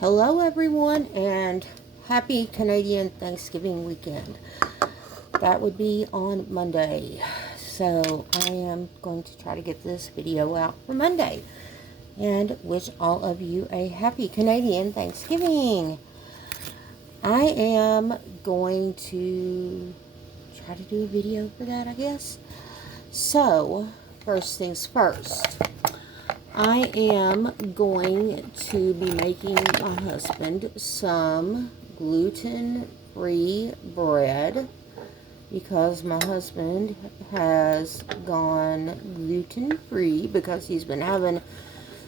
Hello everyone, and happy Canadian Thanksgiving weekend. That would be on Monday. So I am going to try to get this video out for Monday and wish all of you a happy Canadian Thanksgiving. I am going to try to do a video for that, I guess. So first things first. I am going to be making my husband some gluten-free bread because my husband has gone gluten-free because he's been having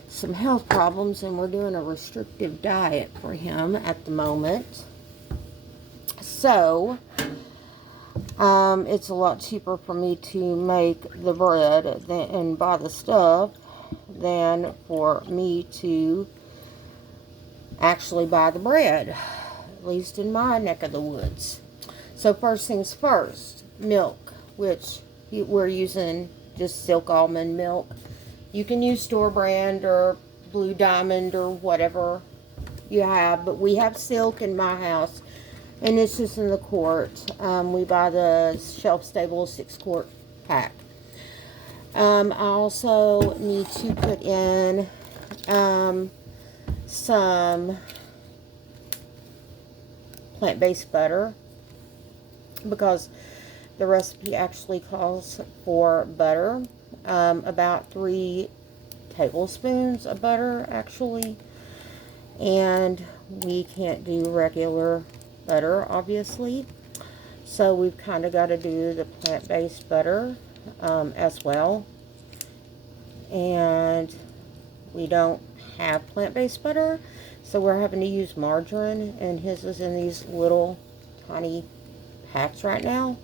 some health problems, and we're doing a restrictive diet for him at the moment. So it's a lot cheaper for me to make the bread and buy the stuff than for me to actually buy the bread, at least in my neck of the woods. So first things first, milk, which we're using just silk almond milk. You can use store brand or Blue Diamond or whatever you have, but we have silk in my house, and it's just in the quart. We buy the shelf stable 6-quart pack. I also need to put in some plant-based butter because the recipe actually calls for butter, about 3 tablespoons of butter actually, and we can't do regular butter obviously, so we've kind of got to do the plant-based butter as well. And we don't have plant-based butter, so we're having to use margarine, and his is in these little tiny packs right now,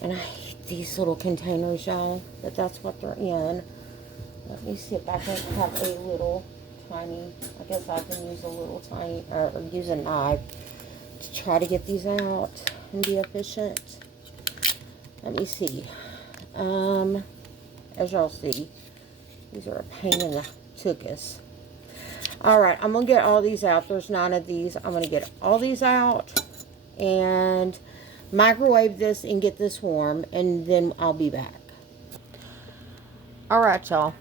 and I hate these little containers, y'all, but that's what they're in. Let me see if I can have a little tiny, I guess I can use a little tiny, or use a knife to try to get these out and be efficient. Let me see. As y'all see, these are a pain in the tuchus. Alright, I'm going to get all these out. There's 9 of these. I'm going to get all these out and microwave this and get this warm, and then I'll be back. Alright, y'all.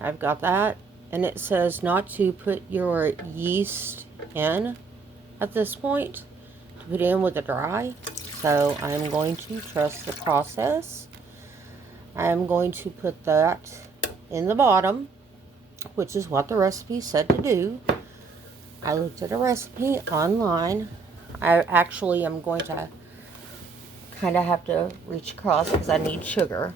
I've got that, and it says not to put your yeast in at this point, to put in with the dry. So I'm going to trust the process. I'm going to put that in the bottom, which is what the recipe said to do. I looked at a recipe online. I actually am going to kind of have to reach across because I need sugar.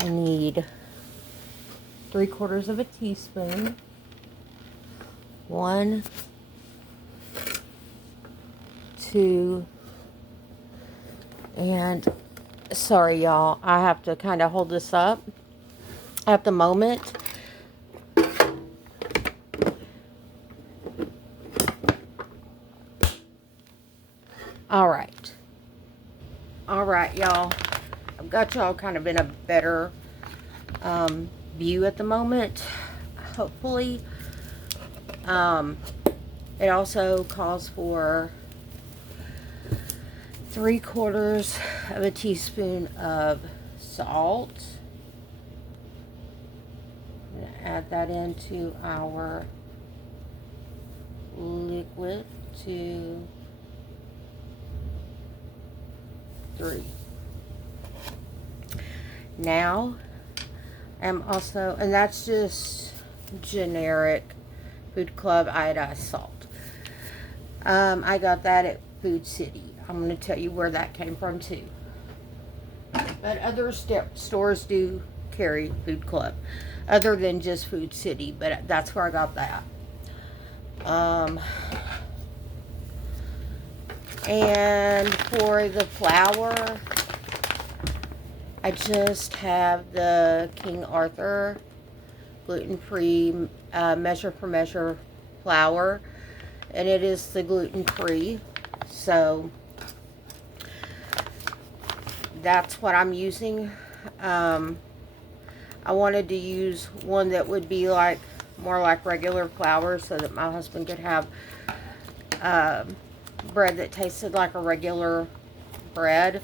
I need 3/4 of a teaspoon. 1, 2, and sorry y'all, I have to kind of hold this up at the moment. Alright, y'all, I've got y'all kind of in a better view at the moment, hopefully. It also calls for 3/4 of a teaspoon of salt. I'm going to add that into our liquid to 3. Now, I'm also, and that's just generic Food Club iodized salt. I got that at Food City. I'm going to tell you where that came from too. But other stores do carry Food Club, other than just Food City, but that's where I got that. And for the flour, I just have the King Arthur gluten-free measure for measure flour, and it is the gluten-free. So that's what I'm using. I wanted to use one that would be like more like regular flour so that my husband could have bread that tasted like a regular bread.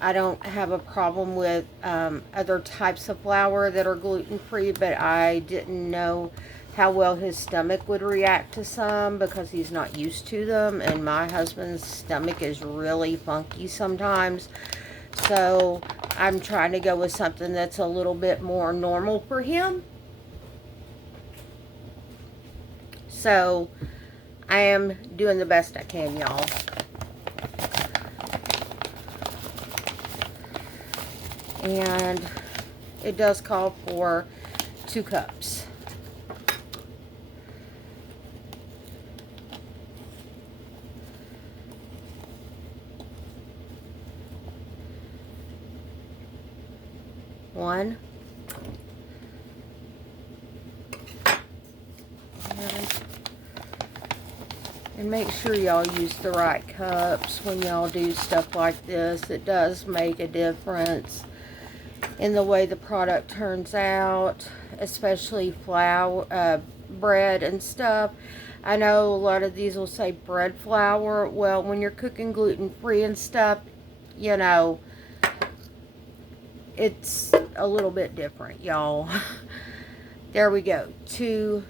I don't have a problem with other types of flour that are gluten-free, but I didn't know how well his stomach would react to some because he's not used to them, and my husband's stomach is really funky sometimes. So I'm trying to go with something that's a little bit more normal for him. So I am doing the best I can, y'all. And it does call for 2 cups. One. And make sure y'all use the right cups when y'all do stuff like this. It does make a difference in the way the product turns out, especially flour, bread and stuff. I know a lot of these will say bread flour. Well, when you're cooking gluten-free and stuff, you know, it's a little bit different, y'all. There we go. 2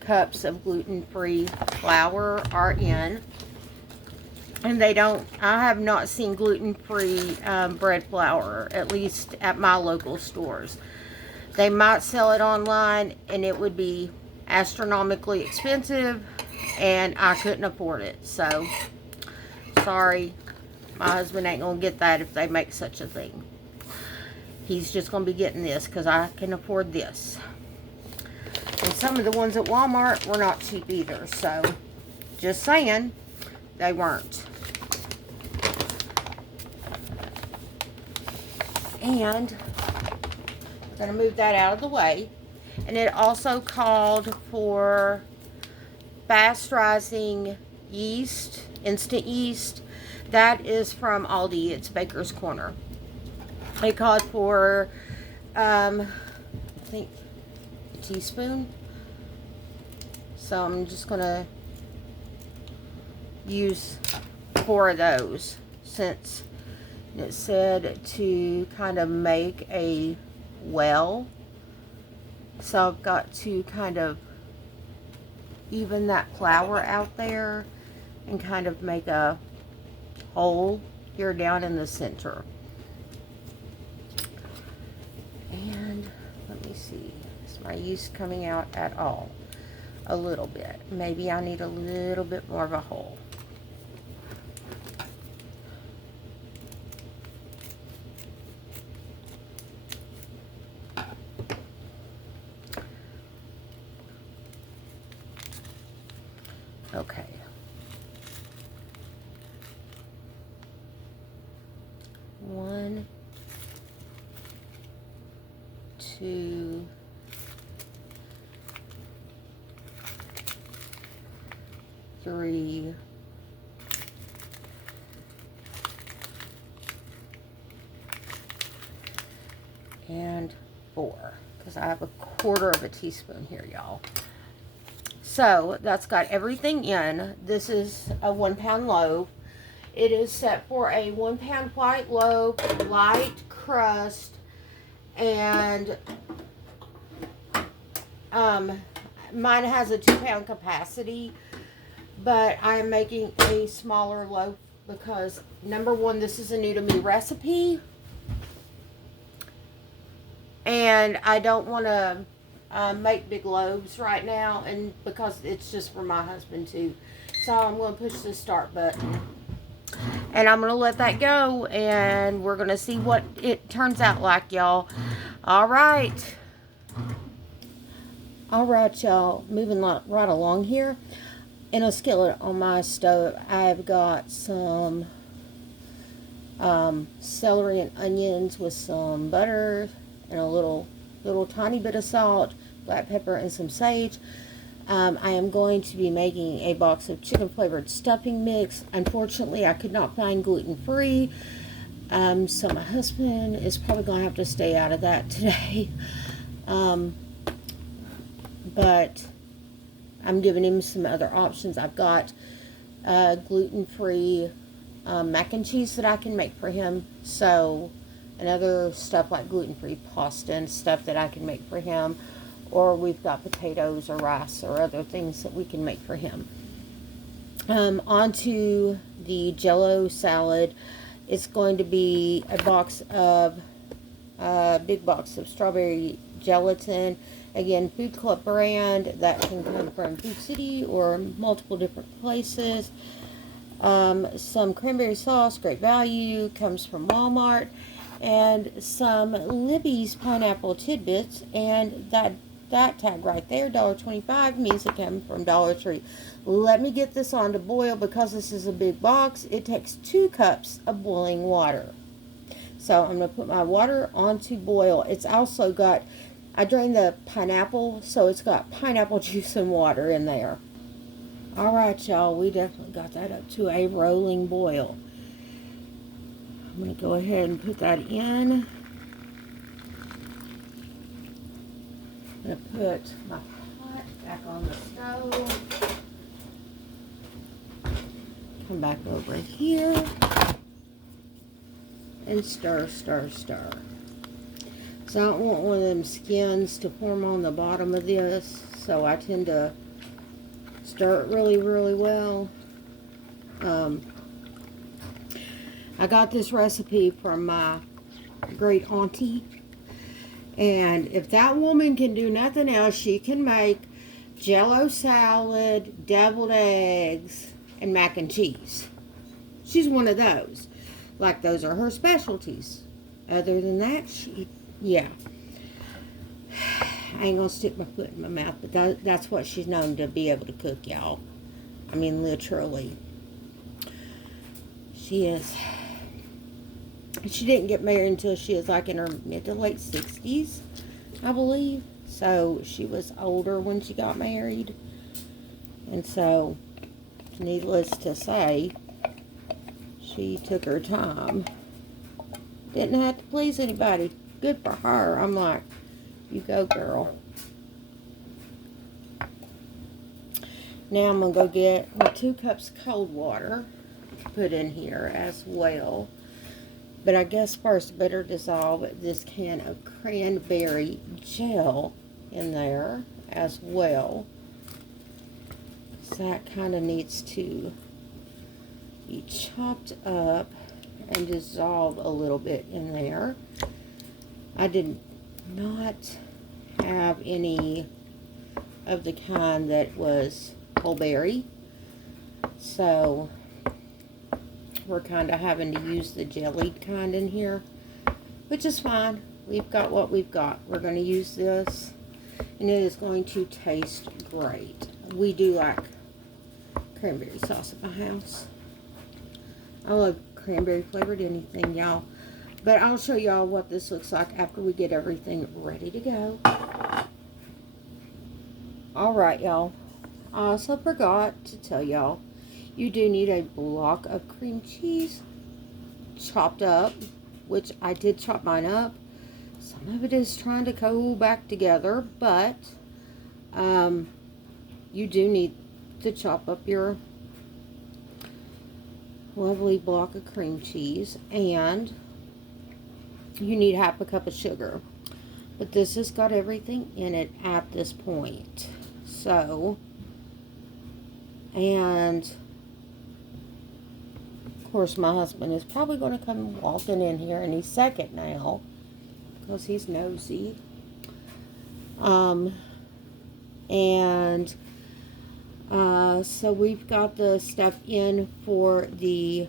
cups of gluten-free flour are in. And they don't, I have not seen gluten-free bread flour, at least at my local stores. They might sell it online, and it would be astronomically expensive, and I couldn't afford it. So, sorry, my husband ain't going to get that if they make such a thing. He's just going to be getting this because I can afford this. And some of the ones at Walmart were not cheap either, so just saying, they weren't. And I'm going to move that out of the way. And it also called for fast rising yeast, instant yeast. That is from Aldi. It's Baker's Corner. It called for, I think, a teaspoon. So I'm just going to use 4 of those since it said to kind of make a well. So I've got to kind of even that flour out there and kind of make a hole here down in the center. And let me see, is my yeast coming out at all? A little bit. Maybe I need a little bit more of a hole. Okay. 1, 2, 3, 4, because I have a 1/4 of a teaspoon here, y'all. So that's got everything in. This is a 1-pound loaf. It is set for a 1-pound white loaf, light crust, and mine has a 2-pound capacity, but I am making a smaller loaf because, number one, this is a new to me recipe, and I don't want to make big loaves right now, and because it's just for my husband too. So I'm going to push the start button, and I'm going to let that go, and we're going to see what it turns out like, y'all. All right, y'all, moving right along here. In a skillet on my stove, I've got some celery and onions with some butter and a little tiny bit of salt, black pepper, and some sage. I am going to be making a box of chicken flavored stuffing mix. Unfortunately, I could not find gluten-free. So my husband is probably going to have to stay out of that today. But I'm giving him some other options. I've got gluten-free mac and cheese that I can make for him. So, and other stuff like gluten-free pasta and stuff that I can make for him. Or we've got potatoes or rice or other things that we can make for him. Onto the Jell-O salad. It's going to be a big box of strawberry gelatin. Again, Food Club brand. That can come from Food City or multiple different places. Some cranberry sauce, great value, comes from Walmart. And some Libby's pineapple tidbits. And that tag right there, $1.25, means it came from Dollar Tree. Let me get this on to boil. Because this is a big box, it takes 2 cups of boiling water. So I'm going to put my water on to boil. It's also got, I drained the pineapple, so it's got pineapple juice and water in there. Alright, y'all, we definitely got that up to a rolling boil. I'm going to go ahead and put that in. I'm going to put my pot back on the stove. Come back over here. And stir, stir, stir. So I don't want one of them skins to form on the bottom of this. So I tend to stir it really, really well. I got this recipe from my great auntie. And if that woman can do nothing else, she can make Jell-O salad, deviled eggs, and mac and cheese. She's one of those. Like, those are her specialties. Other than that, yeah. I ain't gonna stick my foot in my mouth, but that's what she's known to be able to cook, y'all. I mean, literally. She is. She didn't get married until she was like in her mid to late 60s, I believe. So, she was older when she got married. And so, needless to say, she took her time. Didn't have to please anybody. Good for her. I'm like, you go, girl. Now I'm going to go get my 2 cups cold water. Put in here as well. But I guess first, better dissolve this can of cranberry gel in there as well. So that kind of needs to be chopped up and dissolve a little bit in there. I did not have any of the kind that was whole berry, so we're kind of having to use the jellied kind in here, which is fine. We've got what we've got. We're going to use this, and it is going to taste great. We do like cranberry sauce at my house. I love cranberry flavored anything, y'all. But I'll show y'all what this looks like after we get everything ready to go. Alright, y'all. I also forgot to tell y'all, you do need a block of cream cheese chopped up, which I did chop mine up. Some of it is trying to go back together, but you do need to chop up your lovely block of cream cheese, and you need half a cup of sugar. But this has got everything in it at this point. So, and of course my husband is probably going to come walking in here any second now because he's nosy. So we've got the stuff in for the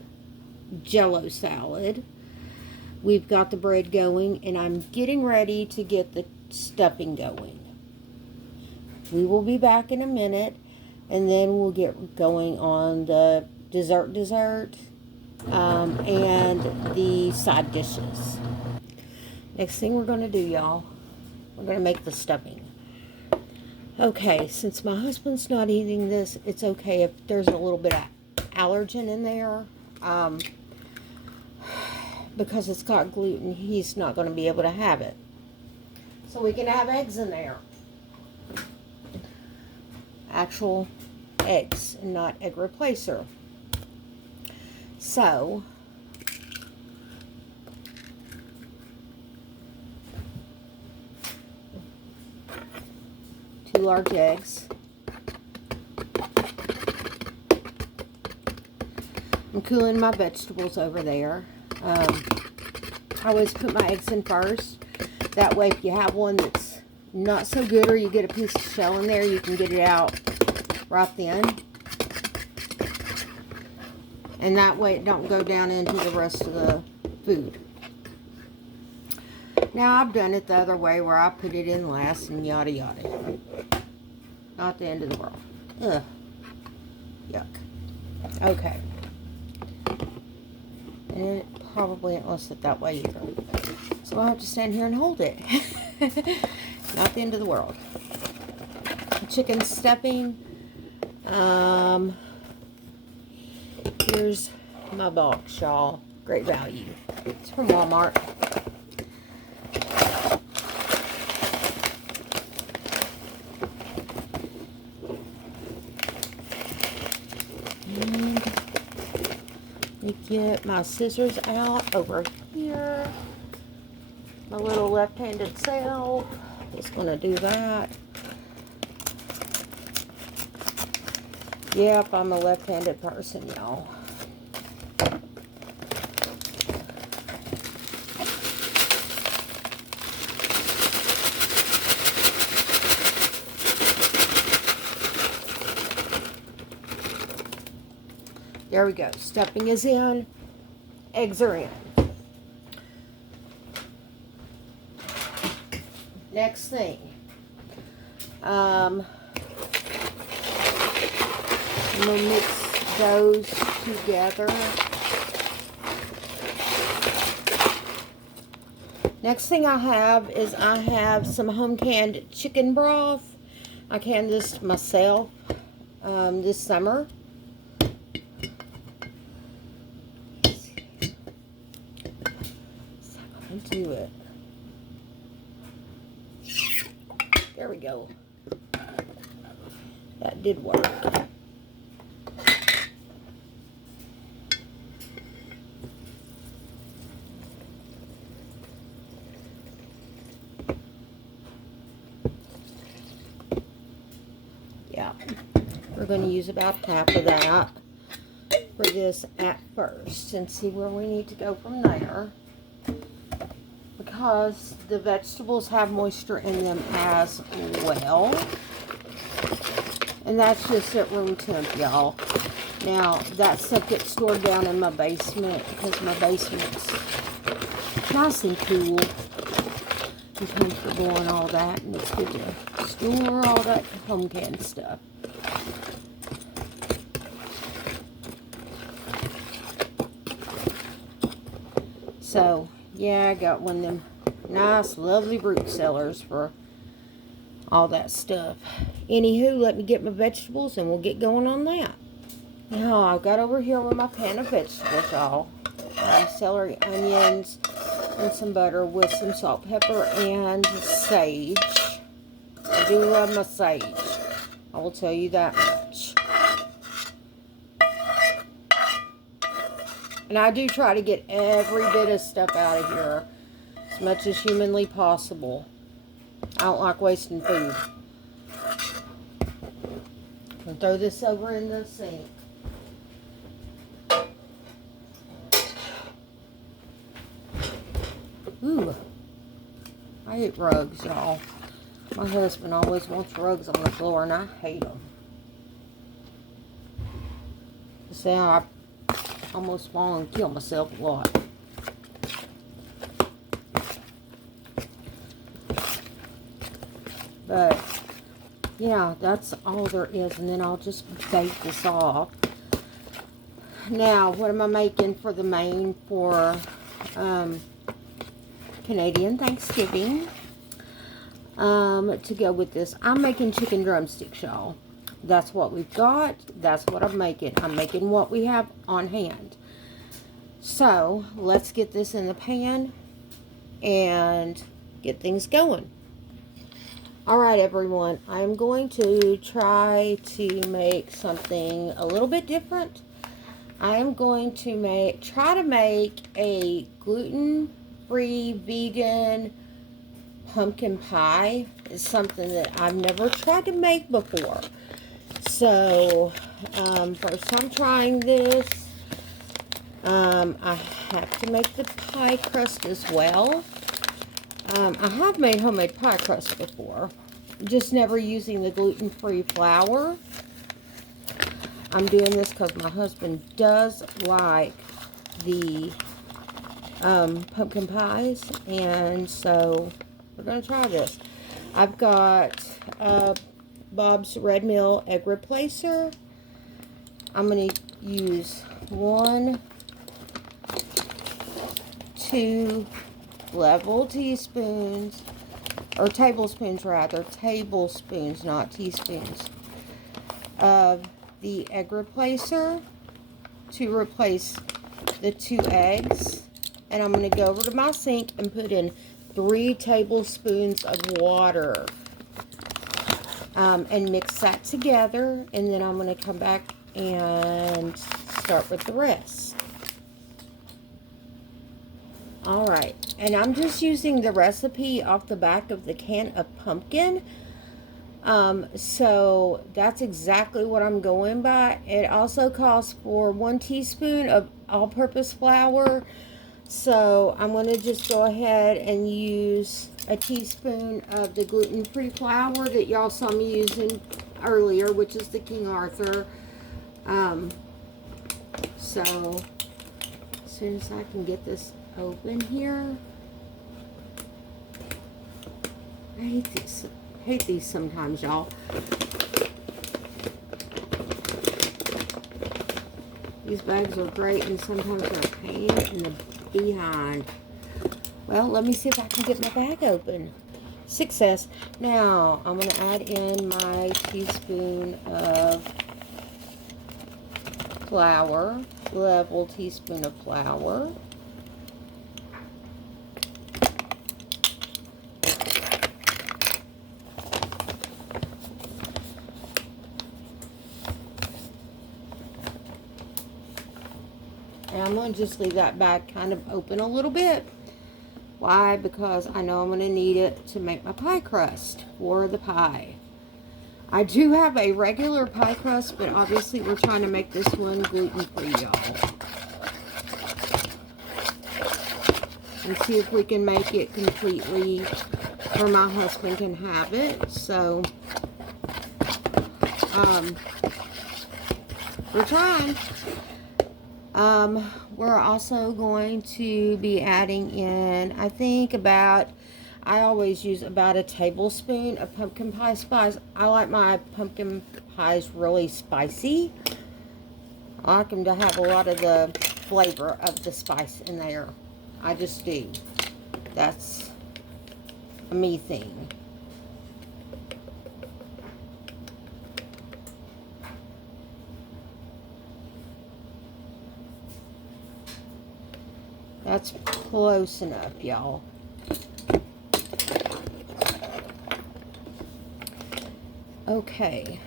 Jell-O salad. We've got the bread going, and I'm getting ready to get the stuffing going. We will be back in a minute, and then we'll get going on the dessert, and the side dishes. Next thing we're going to do, y'all, we're going to make the stuffing. Okay, since my husband's not eating this, it's okay if there's a little bit of allergen in there. because it's got gluten, he's not going to be able to have it. So we can have eggs in there. Actual eggs, and not egg replacer. So, two large eggs. I'm cooling my vegetables over there. I always put my eggs in first. That way, if you have one that's not so good, or you get a piece of shell in there, you can get it out right then. And that way it don't go down into the rest of the food. Now I've done it the other way where I put it in last and yada yada. Not the end of the world. Ugh. Yuck. Okay. And it probably ain't less it that way either. So I'll have to stand here and hold it. Not the end of the world. Chicken stuffing. Here's my box, y'all. Great value. It's from Walmart. And let me get my scissors out over here. My little left-handed self is going to do that. Yep, I'm a left-handed person, y'all. There we go. Stuffing is in. Eggs are in. Next thing. I'm going to mix those together. Next thing I have is I have some home canned chicken broth. I canned this myself this summer. So I'm going to do it. There we go. That did work. Yeah. We're going to use about half of that for this at first and see where we need to go from there. Because the vegetables have moisture in them as well. And that's just at room temp, y'all. Now, that stuff gets stored down in my basement because my basement's nice and cool and comfortable and all that. And it's good to store all that home canned stuff. So, yeah, I got one of them nice, lovely root cellars for all that stuff. Anywho, let me get my vegetables and we'll get going on that. Now, I've got over here with my pan of vegetables, y'all. Celery, onions, and some butter with some salt, pepper, and sage. I do love my sage. I will tell you that much. And I do try to get every bit of stuff out of here as much as humanly possible. I don't like wasting food. I'll throw this over in the sink. Ooh. I hate rugs, y'all. My husband always wants rugs on the floor, and I hate them. See, I almost fall and kill myself a lot. But, yeah, that's all there is. And then I'll just bake this off. Now, what am I making for the main for Canadian Thanksgiving? To go with this, I'm making chicken drumsticks, y'all. That's what we've got. That's what I'm making. I'm making what we have on hand. So let's get this in the pan and get things going. Alright everyone, I'm going to try to make something a little bit different. I am going to try to make a gluten-free vegan pumpkin pie. It's something that I've never tried to make before. So, first time trying this. I have to make the pie crust as well. I have made homemade pie crust before, just never using the gluten-free flour. I'm doing this because my husband does like the pumpkin pies, and so we're going to try this. I've got Bob's Red Mill egg replacer. I'm going to use 1, 2 level teaspoons, or tablespoons rather, tablespoons, not teaspoons, of the egg replacer to replace the 2 eggs. And I'm going to go over to my sink and put in 3 tablespoons of water and mix that together, and then I'm going to come back and start with the rest. Alright, and I'm just using the recipe off the back of the can of pumpkin. So that's exactly what I'm going by. It also calls for 1 teaspoon of all-purpose flour. So I'm going to just go ahead and use a teaspoon of the gluten-free flour that y'all saw me using earlier, which is the King Arthur. So as soon as I can get this open here. I hate these sometimes, y'all. These bags are great, and sometimes they're a pain in the behind. Well, let me see if I can get my bag open. Success. Now, I'm going to add in my teaspoon of flour, level teaspoon of flour. And I'm going to just leave that bag kind of open a little bit. Why? Because I know I'm going to need it to make my pie crust for the pie. I do have a regular pie crust, but obviously we're trying to make this one gluten-free, y'all. And see if we can make it completely where my husband can have it. So, we're trying. We're also going to be adding in, I think I always use about a tablespoon of pumpkin pie spice. I like my pumpkin pies really spicy. I like them to have a lot of the flavor of the spice in there. I just do. That's a me thing. That's close enough, y'all. Okay.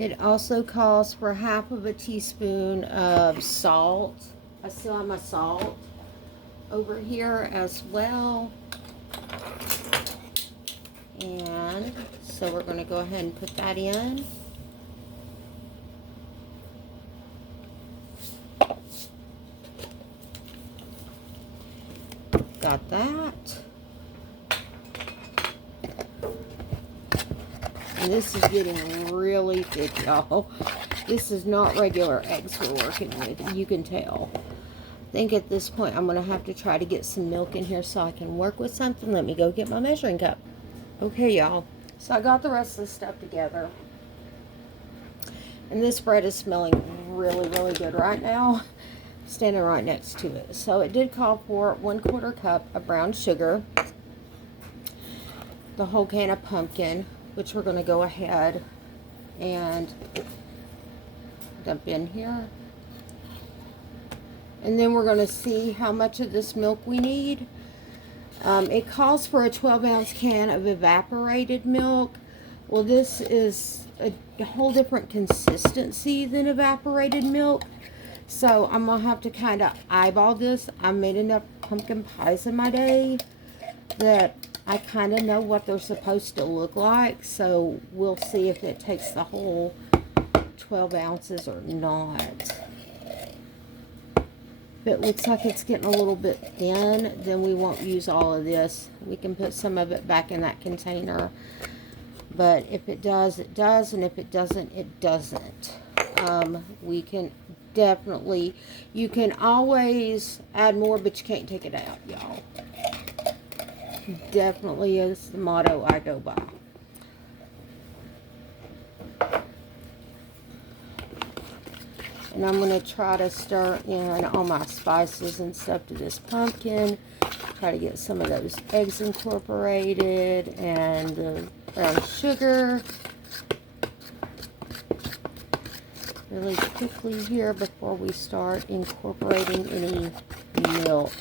It also calls for half of a teaspoon of salt. I still have my salt over here as well. And so we're going to go ahead and put that in. Got that. And this is getting really thick, y'all. This is not regular eggs we're working with. You can tell. I think at this point I'm going to have to try to get some milk in here so I can work with something. Let me go get my measuring cup. Okay, y'all. So I got the rest of the stuff together. And this bread is smelling really, really good right now. Standing right next to it. So it did call for 1/4 cup of brown sugar, the whole can of pumpkin, which we're going to go ahead and dump in here. And then we're going to see how much of this milk we need. It calls for a 12-ounce can of evaporated milk. Well, this is a whole different consistency than evaporated milk. So I'm going to have to kind of eyeball this. I made enough pumpkin pies in my day that I kind of know what they're supposed to look like. So we'll see if it takes the whole 12 ounces or not. If it looks like it's getting a little bit thin, then we won't use all of this. We can put some of it back in that container. But if it does, it does. And if it doesn't, it doesn't. We can definitely, you can always add more, but you can't take it out, y'all. Definitely is the motto I go by. And I'm going to try to stir in all my spices and stuff to this pumpkin. Try to get some of those eggs incorporated and the brown sugar. Really quickly here before we start incorporating any milk.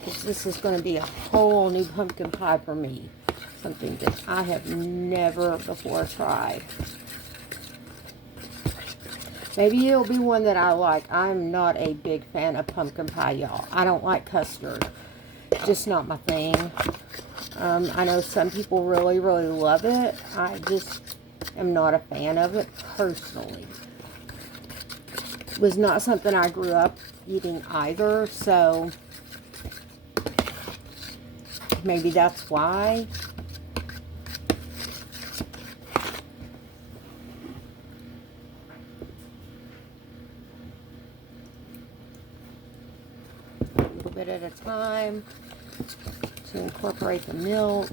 Because this is going to be a whole new pumpkin pie for me. Something that I have never before tried. Maybe it'll be one that I like. I'm not a big fan of pumpkin pie, y'all. I don't like custard. Just not my thing. I know some people really, really love it. I just am not a fan of it personally. It was not something I grew up eating either, so maybe that's why. Bit at a time to incorporate the milk.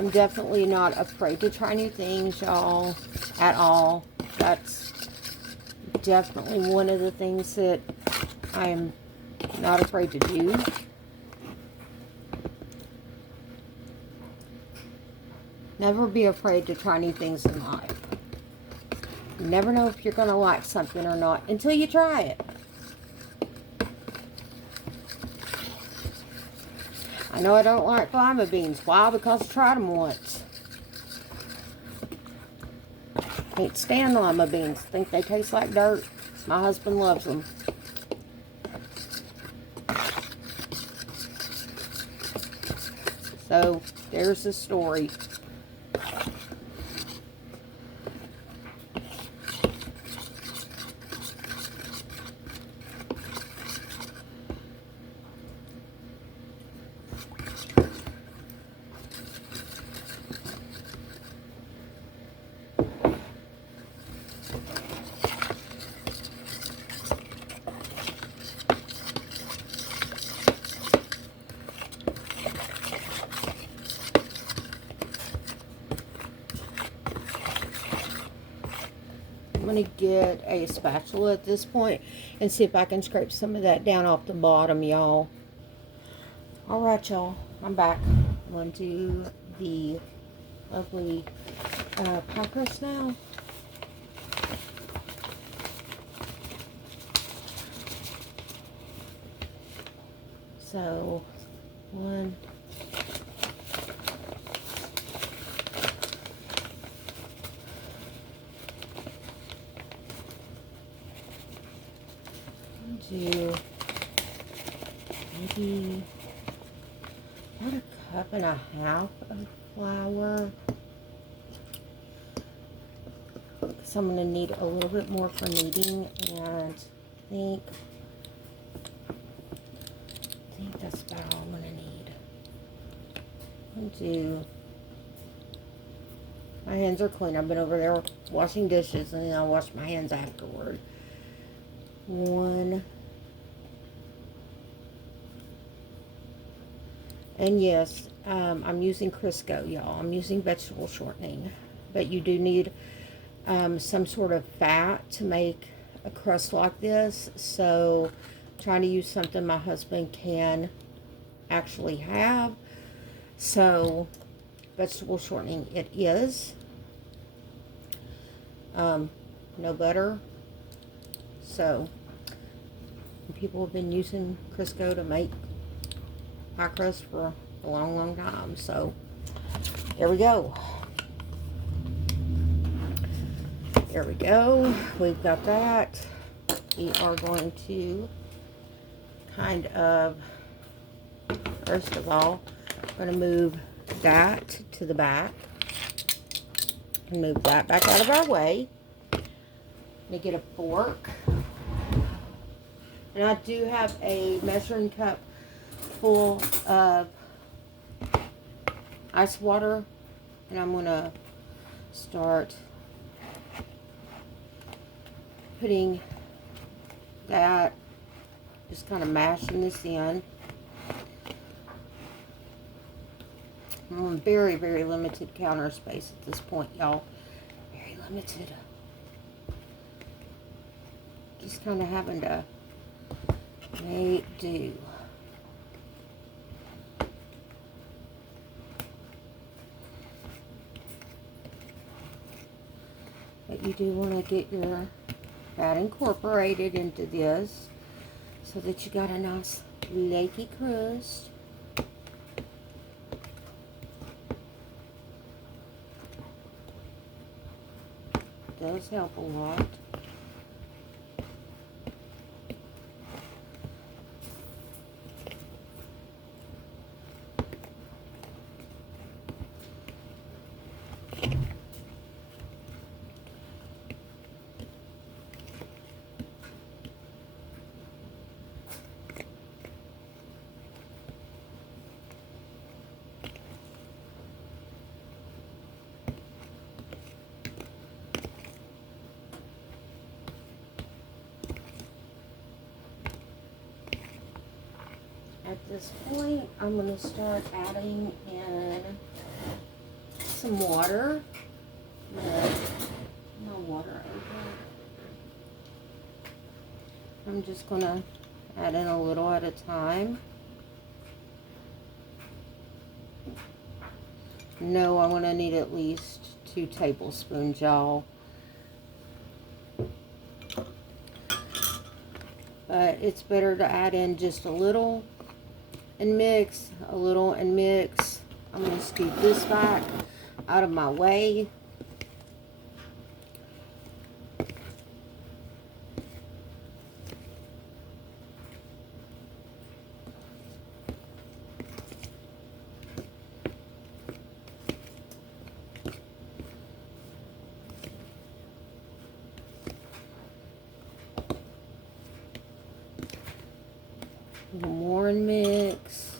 I'm definitely not afraid to try new things, y'all, at all. That's definitely one of the things that I am not afraid to do. Never be afraid to try new things in life. You never know if you're going to like something or not until you try it. I know I don't like lima beans. Why? Because I tried them once. Can't stand lima beans. Think they taste like dirt. My husband loves them. So, there's the story. I'm going to get a spatula at this point and see if I can scrape some of that down off the bottom, y'all. Alright, y'all. I'm back. I'm going to do the lovely pie crust now. So, one, two, maybe about a cup and a half of flour. So I'm going to need a little bit more for kneading, and I think that's about all I'm going to need. My hands are clean. I've been over there washing dishes, and then I'll wash my hands afterward. One. And yes, I'm using Crisco, y'all. I'm using vegetable shortening. but you do need some sort of fat to make a crust like this. So I'm trying to use something my husband can actually have. So vegetable shortening it is. No butter. So people have been using Crisco to make pie crust for a long, long time. So there we go. There we go. We've got that. We are going to kind of, first of all, I'm going to move that to the back and move that back out of our way. I'm going to get a fork. And I do have a measuring cup full of ice water, and I'm going to start putting that, just kind of mashing this in. I'm on very, very limited counter space at this point, y'all. Very limited. Just kind of having to make do. But you do want to get your fat incorporated into this so that you got a nice flaky crust. Does help a lot. At this point, I'm going to start adding in some water. My water over. I'm just going to add in a little at a time. No, I'm going to need at least 2 tablespoons, y'all. But it's better to add in just a little and mix, a little and mix. I'm going to scoop this back out of my way. A little more and mix.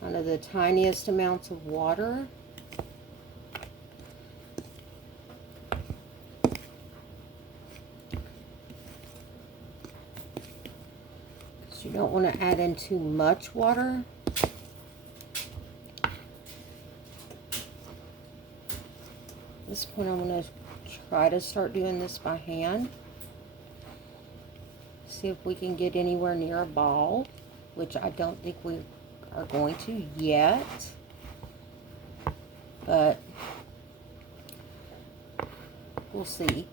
One of the tiniest amounts of water. Because you don't want to add in too much water. At this point, I'm going to try to start doing this by hand. See if we can get anywhere near a ball, which I don't think we are going to yet. But we'll see.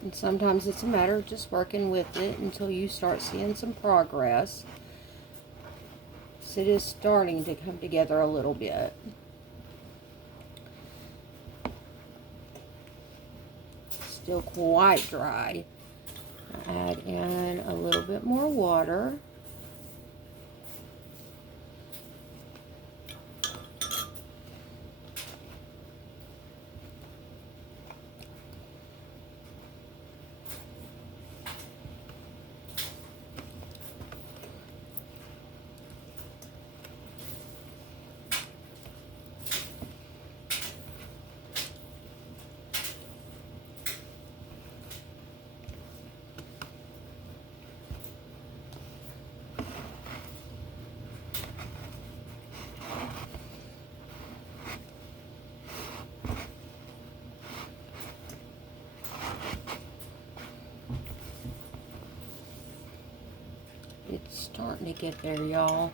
And sometimes it's a matter of just working with it until you start seeing some progress. So it is starting to come together a little bit. Still quite dry. I'll add in a little bit more water. starting to get there, y'all.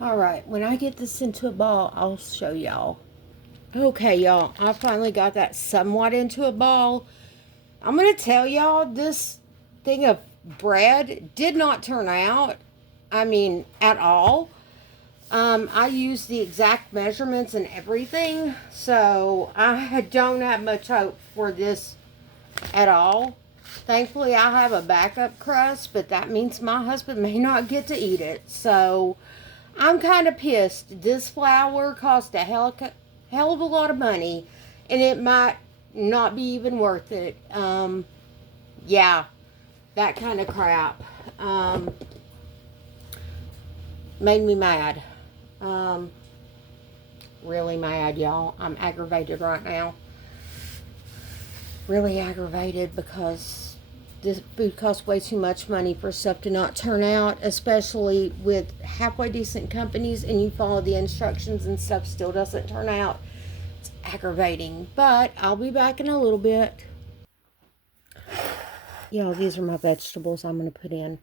Alright, when I get this into a ball, I'll show y'all. Okay, y'all, I finally got that somewhat into a ball. I'm going to tell y'all, this thing of bread did not turn out, I mean, at all. I used the exact measurements and everything, so I don't have much hope for this at all. Thankfully, I have a backup crust, but that means my husband may not get to eat it, so I'm kind of pissed. This flour cost a hell of a lot of money, and it might not be even worth it. Yeah, that kind of crap. Made me mad. Really mad, y'all. I'm aggravated right now. Really aggravated because this food costs way too much money for stuff to not turn out, especially with halfway decent companies, and you follow the instructions and stuff still doesn't turn out. It's aggravating, but I'll be back in a little bit. Y'all, these are my vegetables I'm going to put in.